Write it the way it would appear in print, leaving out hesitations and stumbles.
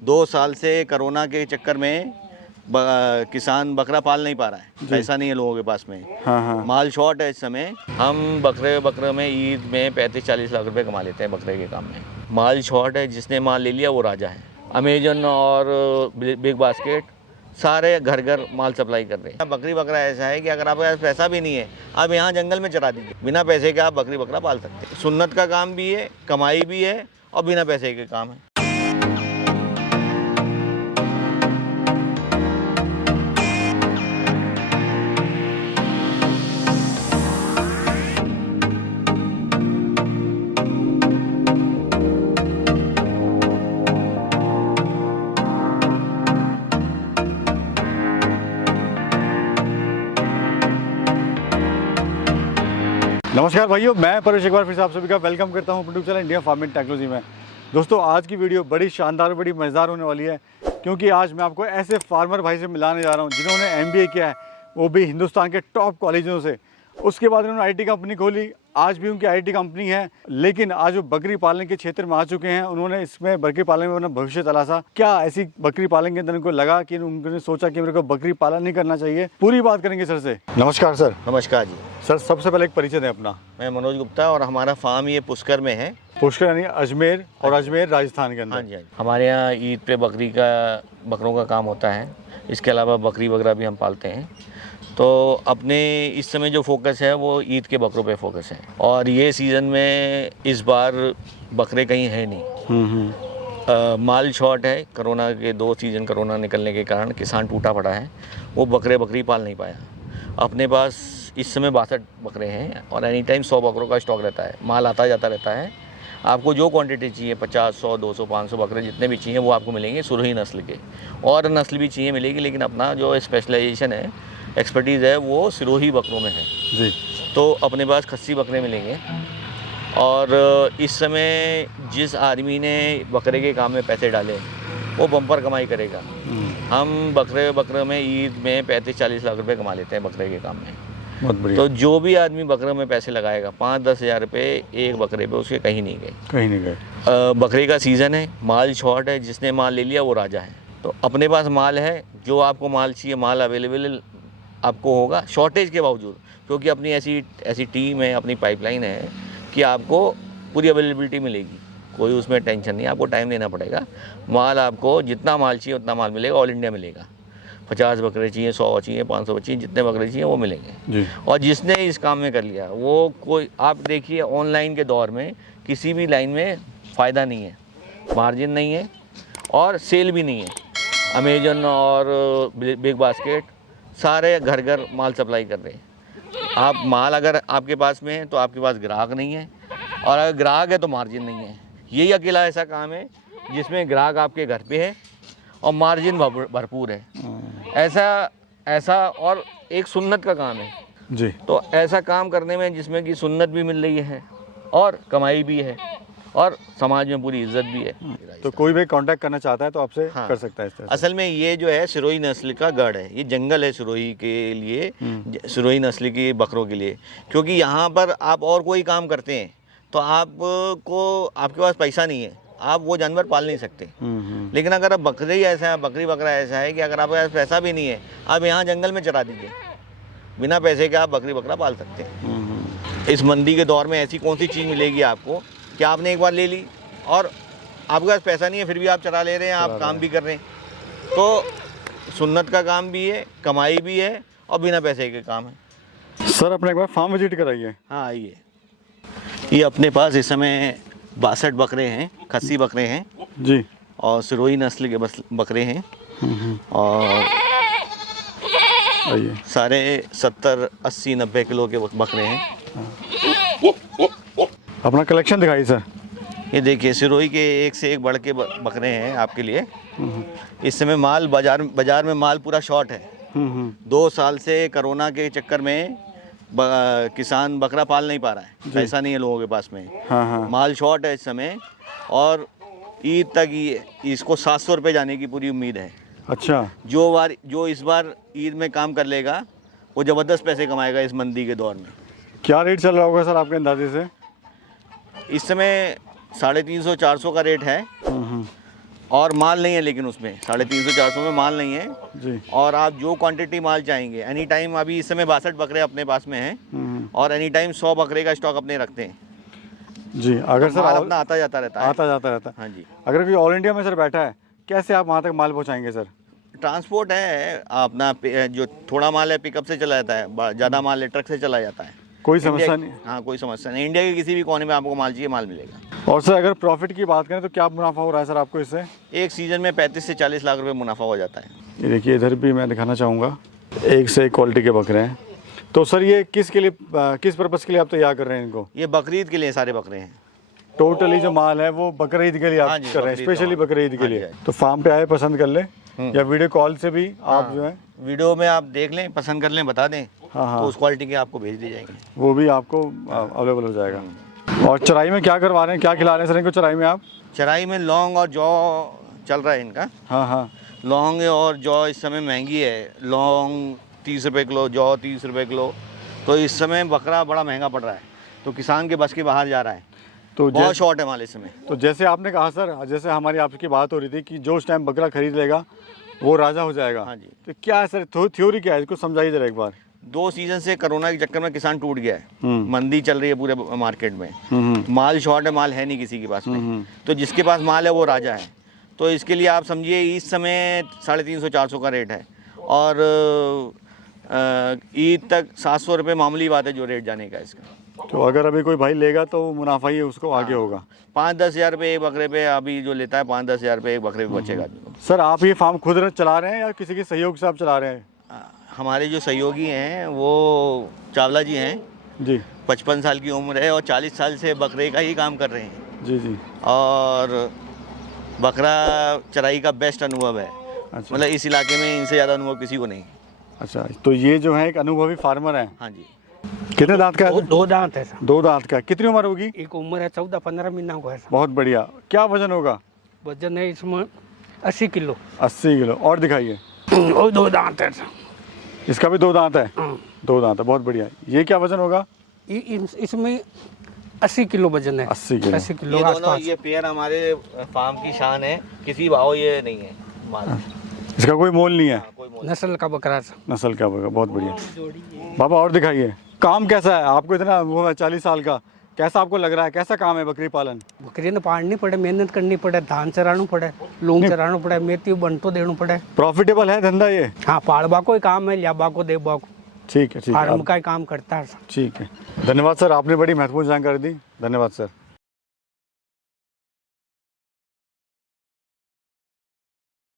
2 साल से कोरोना के चक्कर में किसान बकरा पाल नहीं पा रहा है, पैसा नहीं है लोगों के पास में। हाँ। माल शॉर्ट है इस समय। हम बकरे में ईद में 35-40 लाख रुपए कमा लेते हैं बकरे के काम में। माल शॉर्ट है, जिसने माल ले लिया वो राजा है। अमेजन और बिग बास्केट सारे घर घर माल सप्लाई कर रहे हैं। बकरी बकरा ऐसा है कि अगर आपके पास पैसा भी नहीं है, आप यहाँ जंगल में चरा दीजिए, बिना पैसे के आप बकरी बकरा पाल सकते हैं। सुन्नत का काम भी है, कमाई भी है और बिना पैसे के काम है। नमस्कार भाइयों, मैं परेश एक बार फिर से आप सभी का वेलकम करता हूं YouTube channel India farming technology में। दोस्तों, आज की वीडियो बड़ी शानदार, बड़ी मज़ेदार होने वाली है, क्योंकि आज मैं आपको ऐसे फार्मर भाई से मिलाने जा रहा हूं जिन्होंने एमबीए किया है, वो भी हिंदुस्तान के टॉप कॉलेजों से। उसके बाद उन्होंने आईटी कंपनी खोली, आज भी उनकी आईटी कंपनी है, लेकिन आज वो बकरी पालन के क्षेत्र में आ चुके हैं। उन्होंने इसमें बकरी पालन में अपना भविष्य तलाशा। क्या ऐसी बकरी पालन के अंदर उनको लगा कि उन्होंने सोचा कि मेरे को बकरी पालन नहीं करना चाहिए? पूरी बात करेंगे सर से। नमस्कार सर। नमस्कार जी सर, सबसे पहले एक परिचय दें अपना। मैं मनोज गुप्ता और हमारा फार्म ये पुष्कर में है। पुष्कर यानी अजमेर, और अजमेर राजस्थान के अंदर। हाँ जी। हमारे यहाँ ईद पे बकरों का काम होता है। इसके अलावा बकरी वगैरह भी हम पालते हैं। तो अपने इस समय जो फोकस है वो ईद के बकरों पे फोकस है। और ये सीज़न में इस बार बकरे कहीं है नहीं। माल शॉर्ट है। कोरोना के 2 सीज़न कोरोना निकलने के कारण किसान टूटा पड़ा है, वो बकरी पाल नहीं पाया। अपने पास इस समय 62 बकरे हैं और एनी टाइम 100 बकरों का स्टॉक रहता है। माल आता जाता रहता है। आपको जो क्वांटिटी चाहिए 50, 100, 200, 500 बकरे जितने भी चाहिए वो आपको मिलेंगे सुरही नस्ल के। और नस्ल भी चाहिए मिलेगी, लेकिन अपना जो स्पेशलाइजेशन है, एक्सपर्टीज़ है, वो सिरोही बकरों में है जी। तो अपने पास खस्सी बकरे मिलेंगे। और इस समय जिस आदमी ने बकरे के काम में पैसे डाले वो बम्पर कमाई करेगा। हम बकरे में ईद में 35-40 लाख रुपए कमा लेते हैं बकरे के काम में। बहुत बढ़िया। तो जो भी आदमी बकरे में पैसे लगाएगा 5-10 हज़ार रुपये एक बकरे पे, उसके कहीं नहीं गए। बकरे का सीज़न है, माल शॉर्ट है, जिसने माल ले लिया वो राजा है। तो अपने पास माल है, जो आपको माल चाहिए माल अवेलेबल आपको होगा, शॉर्टेज के बावजूद, क्योंकि अपनी ऐसी टीम है, अपनी पाइपलाइन है कि आपको पूरी अवेलेबिलिटी मिलेगी। कोई उसमें टेंशन नहीं, आपको टाइम देना पड़ेगा। माल आपको जितना माल चाहिए उतना माल मिलेगा, ऑल इंडिया मिलेगा। 50 बकरे चाहिए, 100 चाहिए, 500 चाहिए, जितने बकरे चाहिए वो मिलेंगे जी। और जिसने इस काम में कर लिया वो कोई, आप देखिए ऑनलाइन के दौर में किसी भी लाइन में फ़ायदा नहीं है, मार्जिन नहीं है और सेल भी नहीं है। अमेजन और बिग बास्केट सारे घर घर माल सप्लाई कर रहे हैं। आप माल अगर आपके पास में है तो आपके पास ग्राहक नहीं है, और अगर ग्राहक है तो मार्जिन नहीं है। यही अकेला ऐसा काम है जिसमें ग्राहक आपके घर पे है और मार्जिन भरपूर है। ऐसा और एक सुन्नत का काम है जी। तो ऐसा काम करने में जिसमें कि सुन्नत भी मिल रही है और कमाई भी है और समाज में पूरी इज्जत भी है। तो कोई भी कांटेक्ट करना चाहता है तो आपसे कर सकता है इस तरह से। असल में ये जो है सिरोही नस्ल का गढ़ है, ये जंगल है सिरोही के लिए, सिरोही नस्ल के बकरों के लिए। क्योंकि यहाँ पर आप और कोई काम करते हैं तो आपके पास पैसा नहीं है, आप वो जानवर पाल नहीं सकते। लेकिन अगर आप बकरी बकरा ऐसा है कि अगर आपके पास पैसा भी नहीं है, आप यहाँ जंगल में चरा दीजिए, बिना पैसे के आप बकरी बकरा पाल सकते हैं। इस मंदी के दौर में ऐसी कौन सी चीज़ मिलेगी आपको कि आपने एक बार ले ली और आपके पास पैसा नहीं है फिर भी आप चरा ले रहे हैं, आप काम भी कर रहे हैं। तो सुन्नत का काम भी है, कमाई भी है और बिना पैसे के काम है। सर, अपने एक बार फार्म विजिट कराइए। हाँ, आइए। ये अपने पास इस समय 62 बकरे हैं, खस्सी बकरे हैं जी, और सिरोही नस्ल के बकरे हैं। और सारे 70, 80, 90 किलो के बकरे हैं। अपना कलेक्शन दिखाइए सर। ये देखिए सिरोही के एक से एक बढ़ के बकरे हैं आपके लिए। इस समय माल बाजार में माल पूरा शॉर्ट है। 2 साल से कोरोना के चक्कर में किसान बकरा पाल नहीं पा रहा है, पैसा नहीं है लोगों के पास में। हाँ। माल शॉर्ट है इस समय और ईद तक इसको 700 रुपये जाने की पूरी उम्मीद है। अच्छा। जो इस बार ईद में काम कर लेगा वो ज़बरदस्त पैसे कमाएगा इस मंदी के दौर में। क्या रेट चल रहा होगा सर आपके अंदाजे से? इस समय 350-400 का रेट है। और माल नहीं है, लेकिन उसमें 350-400 में माल नहीं है जी। और आप जो क्वांटिटी माल चाहेंगे एनी टाइम, अभी इस समय 62 बकरे अपने पास में हैं और एनी टाइम 100 बकरे का स्टॉक अपने रखते हैं जी। अगर तो सर माल अपना आता जाता रहता है। आता जाता रहता है। हाँ जी। अगर कोई ऑल इंडिया में सर बैठा है, कैसे आप वहाँ तक माल पहुँचाएंगे सर? ट्रांसपोर्ट है अपना, जो थोड़ा माल है पिकअप से चला जाता है, ज़्यादा माल है ट्रक से चला जाता है। कोई समस्या नहीं? हाँ, कोई समस्या नहीं। इंडिया के किसी भी कोने में आपको माल चाहिए, माल मिलेगा। और सर अगर प्रॉफिट की बात करें तो क्या मुनाफा हो रहा है सर आपको इससे? एक सीज़न में 35 से 40 लाख रुपए मुनाफा हो जाता है। ये देखिए, इधर भी मैं दिखाना चाहूँगा, एक से एक क्वालिटी के बकरे हैं। तो सर ये किसके लिए, किस पर्पज़ के लिए आप तैयार कर रहे हैं इनको? ये बकरीद के लिए सारे बकरे हैं। टोटली जो माल है वो बकरीद के लिए आप कर रहे हैं, स्पेशली बकरीद के लिए। तो फार्म पे आए, पसंद कर लें या वीडियो कॉल से भी आप जो है वीडियो में आप देख लें, पसंद कर लें, बता दें, हाँ तो उस क्वालिटी के आपको भेज दिए जाएंगे। वो भी आपको अवेलेबल हो जाएगा। और चराई में क्या करवा रहे हैं, क्या खिला रहे हैं सर इनको चराई में आप? चराई में लौंग और जौ चल रहा है इनका। हाँ हाँ। लौंग और जौ इस समय महंगी है। लौंग 30 रुपये किलो, जौ 30 रुपये किलो। तो इस समय बकरा बड़ा महंगा पड़ रहा है, तो किसान के बस के बाहर जा रहा है। तो बहुत शॉर्ट है माल इस समय। तो जैसे आपने कहा सर, जैसे हमारी आपकी बात हो रही थी कि जो उस टाइम बकरा खरीद लेगा वो राजा हो जाएगा। हाँ जी। तो क्या है सर, थ्योरी क्या है, इसको समझाइए जरा एक बार। 2 सीजन से कोरोना के चक्कर में किसान टूट गया है। मंदी चल रही है पूरे मार्केट में। माल शॉर्ट है, माल है नहीं किसी के पास में। तो जिसके पास माल है वो राजा है। तो इसके लिए आप समझिए इस समय 350-400 का रेट है और ईद तक 700 रुपये मामूली बात है जो रेट जाने का इसका। तो अगर अभी कोई भाई लेगा तो मुनाफा ही उसको आगे होगा। 5-10 हज़ार रुपये एक बकरे पे अभी जो लेता है, 5-10 हज़ार रुपये एक बकरे पे बचेगा। सर आप ये फार्म खुद चला रहे हैं या किसी के सहयोग से आप चला रहे हैं? हमारे जो सहयोगी हैं वो चावला जी हैं जी। 55 साल की उम्र है और 40 साल से बकरे का ही काम कर रहे हैं। जी जी। और बकरा चराई का बेस्ट अनुभव है। अच्छा। मतलब इस इलाके में इनसे ज़्यादा अनुभव किसी को नहीं। अच्छा, तो ये जो है एक अनुभवी फार्मर है। हाँ जी। कितने दांत का है? 2 दांत है सर। 2 दांत का। कितनी उम्र होगी? एक उम्र है 14-15 महीना को है सर। बहुत बढ़िया। क्या वजन होगा? वजन है इसमें 80 किलो। 80 किलो। और दिखाइए। और 2 दांत है सर। इसका भी 2 दांत है? हाँ। 2 दांत है, बहुत बढ़िया। ये क्या वजन होगा? इसमें 80 किलो वजन है। 80 किलो। 80 किलो ये दोनों आसपास। ये पेयर हमारे फार्म की शान है। किसी भाव ये नहीं है माल। इसका कोई मोल नहीं है? कोई मोल। नस्ल का बकरा है सर। नस्ल का बकरा, बहुत बढ़िया। बाबा और दिखाइए। काम कैसा है? आपको इतना अनुभव है 40 साल का, कैसा आपको लग रहा है, कैसा काम है बकरी पालन? बकरी ने पालनी पड़े, मेहनत करनी पड़े, धान चराना पड़े, लूंग चराना पड़े, मेथी बंटो देना पड़े। प्रॉफिटेबल है धंधा ये? हाँ, पालबा को ही काम है, लियाबा को देबा को। ठीक है, ठीक है। फार्म का ही काम करता है सर। ठीक है, धन्यवाद सर, आपने बड़ी महत्वपूर्ण जानकारी दी। धन्यवाद सर।